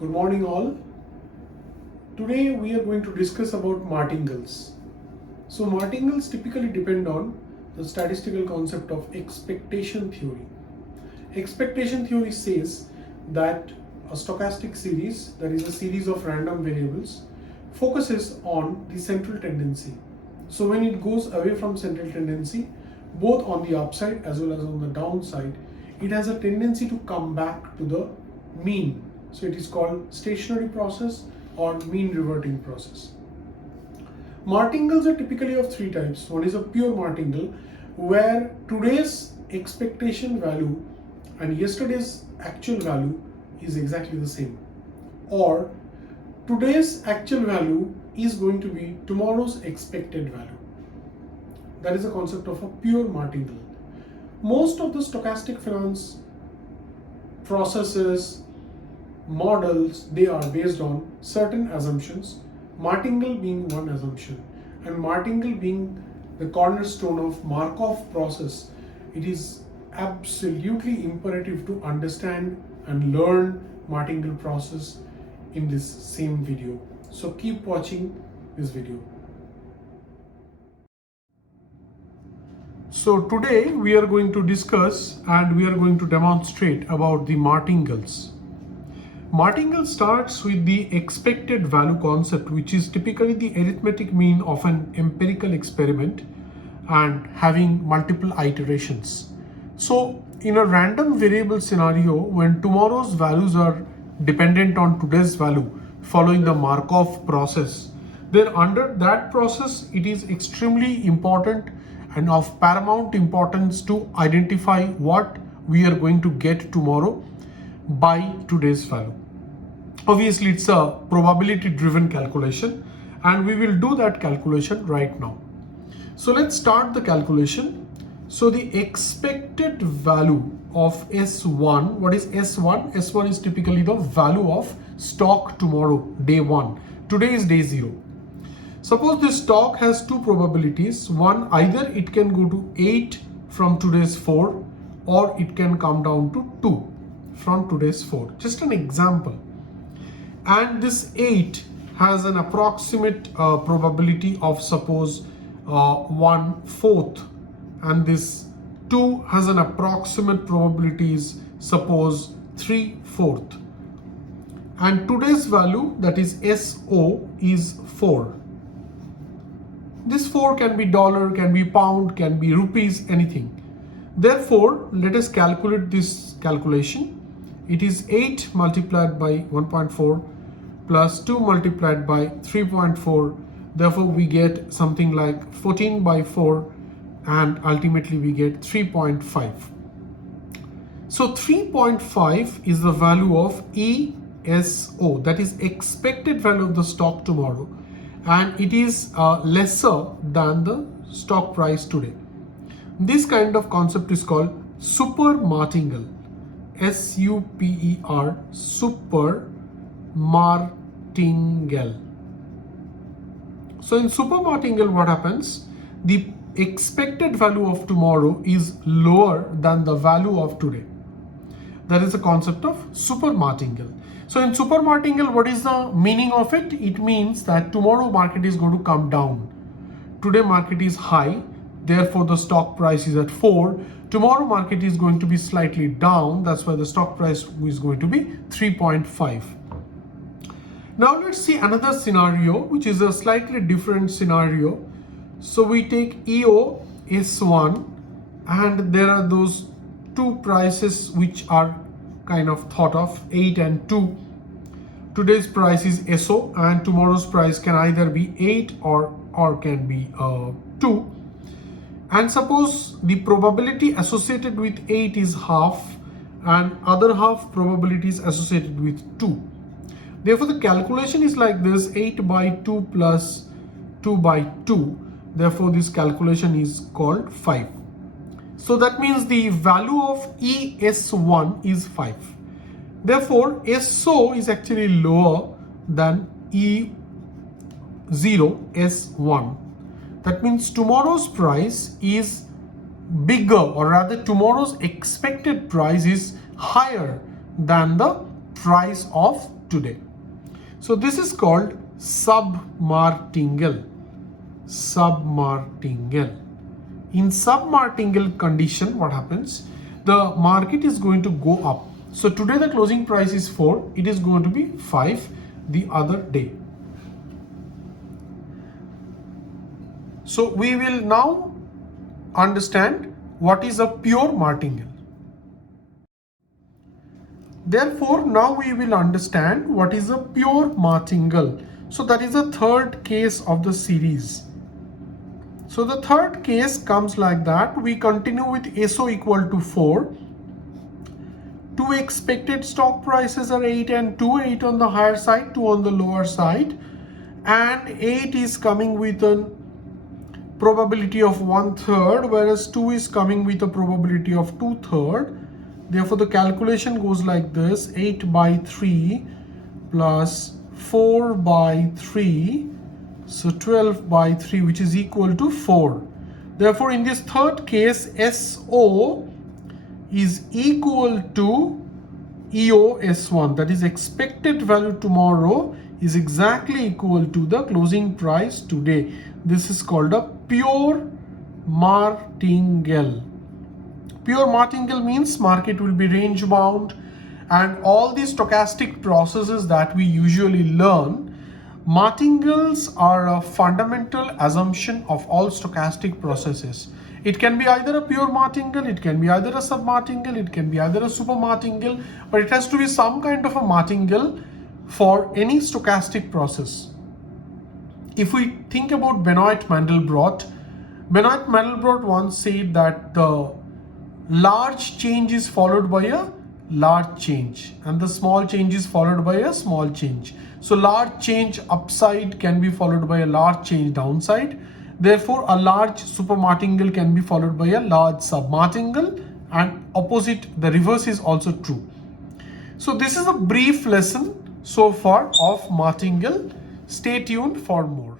Good morning all. Today we are going to discuss about martingales. So martingales typically depend on the statistical concept of expectation theory. Expectation theory says that a stochastic series, that is a series of random variables, focuses on the central tendency. So when it goes away from central tendency, both on the upside as well as on the downside, it has a tendency to come back to the mean. So it is called stationary process or mean reverting process. Martingales are typically of three types. One is a pure martingale where today's expectation value and yesterday's actual value is exactly the same, or today's actual value is going to be tomorrow's expected value. That is the concept of a pure martingale. Most of the stochastic finance processes, models, they are based on certain assumptions, martingale being one assumption, and martingale being the cornerstone of Markov process. It is absolutely imperative to understand and learn martingale process in this same video. So keep watching this video. So today we are going to discuss and we are going to demonstrate about the martingales. Martingale starts with the expected value concept, which is typically the arithmetic mean of an empirical experiment and having multiple iterations. So in a random variable scenario, when tomorrow's values are dependent on today's value following the Markov process, then under that process it is extremely important and of paramount importance to identify what we are going to get tomorrow by today's value. Obviously it's a probability driven calculation and we will do that calculation right now. So let's start the calculation. So the expected value of S1, what is S1? S1 is typically the value of stock tomorrow, day 1. Today is day 0. Suppose this stock has two probabilities. One, either it can go to 8 from today's 4 or it can come down to 2 from today's 4. Just an example. And this 8 has an approximate probability of suppose 1/4, and this 2 has an approximate probabilities suppose 3/4, and today's value, that is SO, is 4. This 4 can be dollar, can be pound, can be rupees, anything. Therefore let us calculate this calculation. It is 8 multiplied by 1.4 plus 2 multiplied by 3.4. Therefore we get something like 14 by 4 and ultimately we get 3.5. So 3.5 is the value of ESO, that is expected value of the stock tomorrow, and it is lesser than the stock price today. This kind of concept is called super martingale. SUPER, super martingale. So in super martingale, what happens? The expected value of tomorrow is lower than the value of today. That is the concept of super martingale. So in super martingale, what is the meaning of it? It means that tomorrow market is going to come down. Today market is high, therefore the stock price is at 4. Tomorrow market is going to be slightly down, that's why the stock price is going to be 3.5. Now let's see another scenario, which is a slightly different scenario. So we take EO S1 and there are those two prices which are kind of thought of, 8 and 2. Today's price is SO and tomorrow's price can either be 8 or can be 2. And suppose the probability associated with 8 is half and other half probability is associated with 2. Therefore the calculation is like this: 8 by 2 plus 2 by 2. Therefore this calculation is called 5. So that means the value of ES1 is 5. Therefore SO is actually lower than E0 S1. That means tomorrow's price is bigger, or rather tomorrow's expected price is higher than the price of today. So this is called sub-martingale. Sub-martingale. In sub-martingale condition, what happens? The market is going to go up. So today the closing price is 4. It is going to be 5 the other day. So we will now understand what is a pure martingale. Therefore, now we will understand what is a pure martingale. So that is the third case of the series. So the third case comes like that. We continue with SO equal to 4. Two expected stock prices are 8 and 2. 8 on the higher side, 2 on the lower side. And 8 is coming with a probability of 1/3, whereas 2 is coming with a probability of 2/3. Therefore, the calculation goes like this: 8 by 3 plus 4 by 3. So 12 by 3, which is equal to 4. Therefore, in this third case, SO is equal to EOS1. That is, expected value tomorrow is exactly equal to the closing price today. This is called a pure martingale. Pure martingale means market will be range bound, and all these stochastic processes that we usually learn, martingales are a fundamental assumption of all stochastic processes. It can be either a pure martingale, it can be either a sub-martingale, it can be either a super martingale, but it has to be some kind of a martingale for any stochastic process. If we think about Benoit-Mandelbrot once said that the large change is followed by a large change and the small change is followed by a small change. So large change upside can be followed by a large change downside. Therefore, a large super martingale can be followed by a large sub martingale, and opposite, the reverse is also true. So this is a brief lesson so far of martingale. Stay tuned for more.